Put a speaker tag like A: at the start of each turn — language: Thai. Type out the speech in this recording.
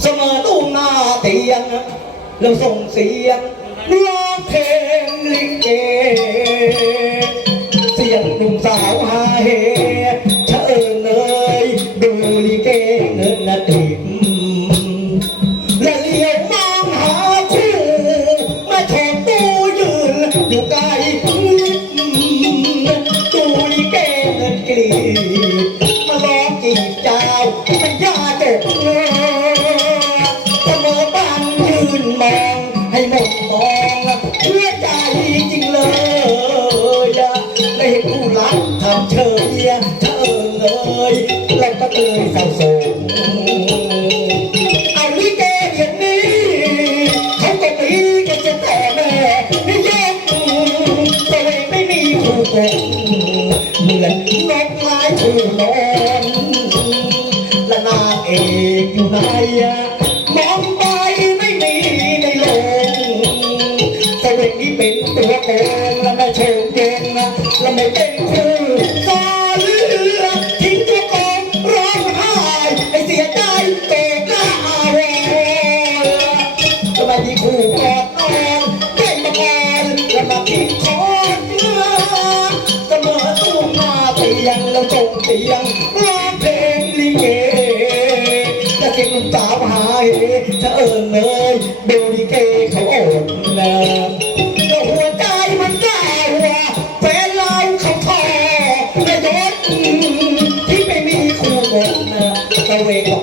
A: เสมอตู้หน้าเตียงแล้วส่งเสียงร้องเพลงลิเก เสียงหนุ่มสาวฮาเฮชะเอิญเลยดูลิเกเงินนาติมและเลี้ยวมองหาคู่มาแทนตู้ยืนอยู่ไกลดูลิเกเงินกรี ให้แม่มองเพื่อใจจริงเลยอะไม่ให้ผู้รักทำเชยเธอเลยแล้วก็เลยเศร้าโศกเอาลิเกเดี๋ยวนี้เขาก็ตีกัจะแต่แม่ไยอตัวเองไม่มีผู้ปกมือนนกไม้ผู้นอน นี้เป็นตัวโกงและไม่เชิงเก่งนะและไม่เป็นครูตาเลือดทิ้งตัวโกงร้องไห้ไอ้เสียใจเตกล้าอาวรทำไมมีครูกอดนอนเก่งมาแทนและมาพิดคอนเะเสมอตู้มาเตียงแล้วจงเตียงร้องเพลงลิเกและเสียงลูกสาวหายจะเอิญเลยดูลิเกเขาโอดนะ héroe